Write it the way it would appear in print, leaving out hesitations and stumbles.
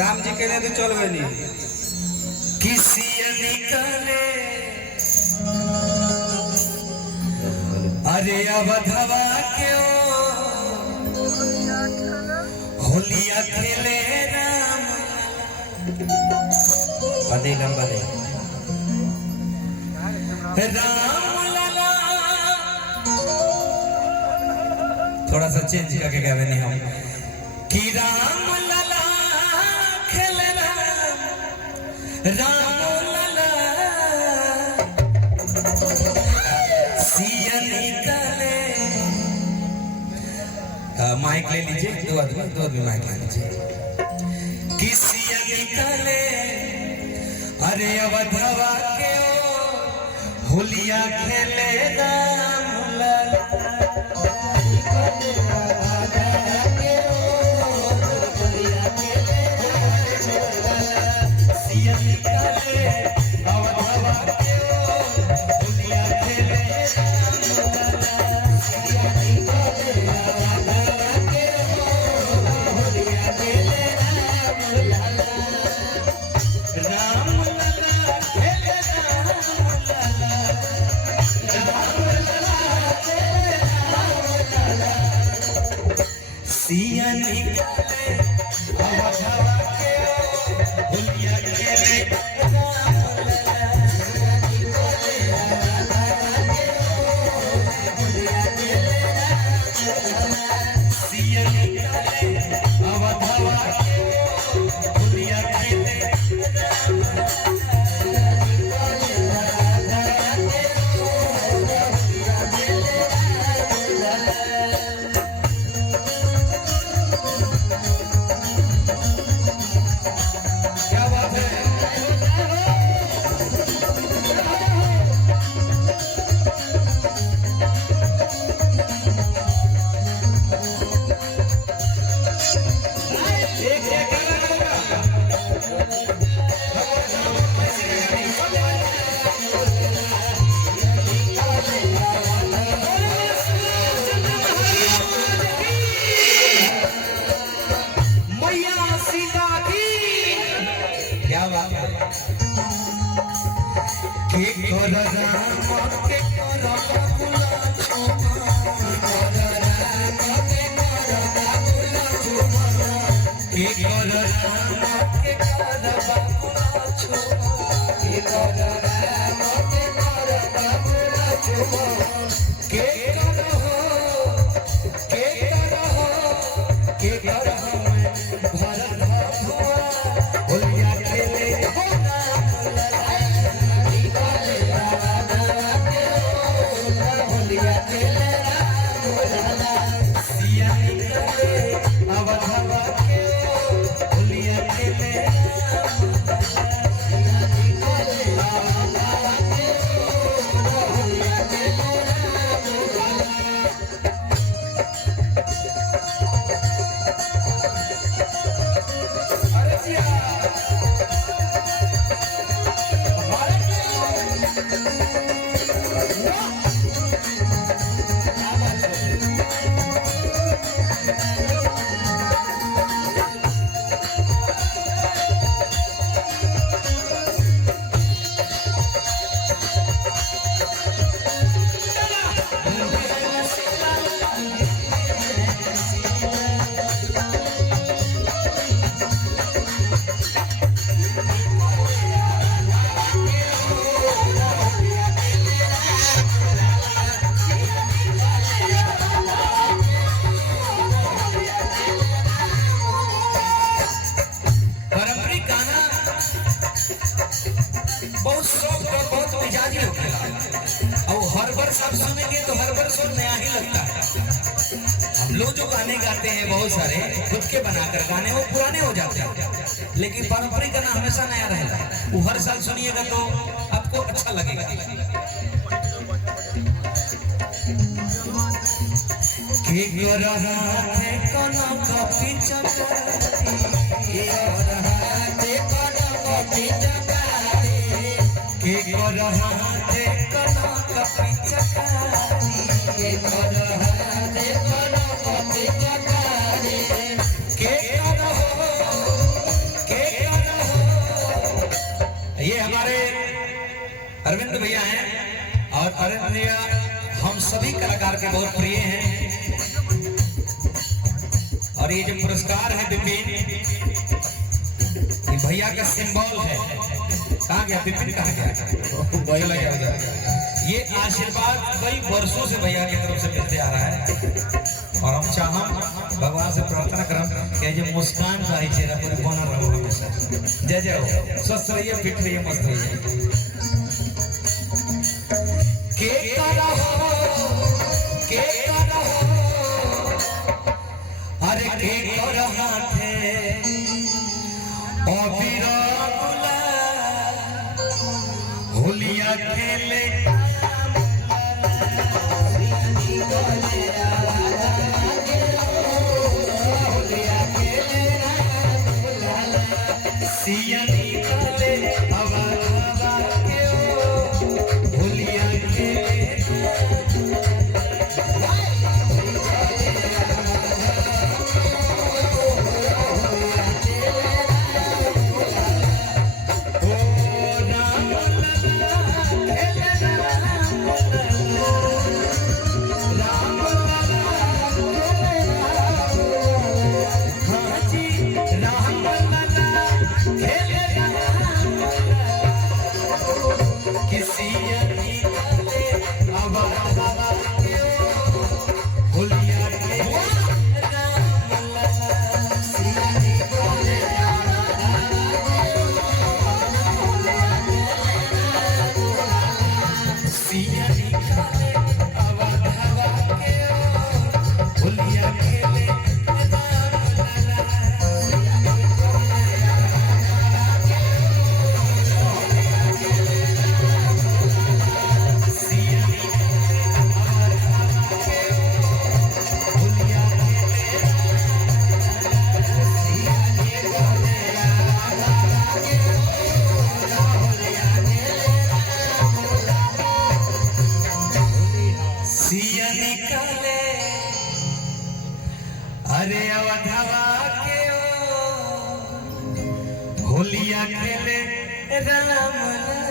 राम जी के लिए तो चल गए नहीं किसी निकले अरे अवधवा क्यों होलिया खेले राम बदे लंबा दे राम लला थोड़ा सा चेंज करके कह रहे हम कि राम लला खेले राम लला सिया निकले माइक ले लीजिए दो आदमी माइक ले लीजिए कि सिया निकले अरे अवधवा के होलिया खेले राम लला सिया निकले अवधवा के होलिया खेले सिया निकले अवधवा के होलिया खेले क्या बात है के कर राम के कर बाबुला छोमा कर राम के कर बाबुला छोमा के कर राम के कर बाबुला छोमा के कर राम के कर बाबुला छोमा के कर हो के कर हो के कर हो भारत भुआ होलिया खेले होलिया खेले सिया निकले अवधवा के होलिया खेले बहुत शौक और बहुत मिजाजी होता है और हर बार सब सुनेंगे तो हर बार सुन नया ही लगता है। हम लोग जो गाने गाते हैं बहुत सारे खुद के बनाकर गाने वो पुराने हो जाते हैं, लेकिन पारंपरिक गाना हमेशा नया रहेगा। वो हर साल सुनिएगा तो आपको अच्छा लगेगा। के रहा है कना का पीछा के रहा है कना का पीछा के रहा है कना का पीछा के रहा है कना का पीछा के अरविंद भैया हैं और अरविंद भैया हम सभी कलाकार के बहुत प्रिय हैं। और ये जो पुरस्कार है विपिन, ये भैया का सिंबल है। कहाँ गया विपिन, कहाँ गया? ये आशीर्वाद कई वर्षों से भैया की तरफ से मिलते आ रहा है और हम चाहम भगवान से प्रार्थना करम कि जो मुस्कान का चेहरा पूरे बना रहो हमेशा। जय जय हो, स्वस्थ रहिए, फिट रहिए, मस्त रहिए। के अरे के करहा थे होलिया खेले अरे अवधवा के होलिया खेले राम।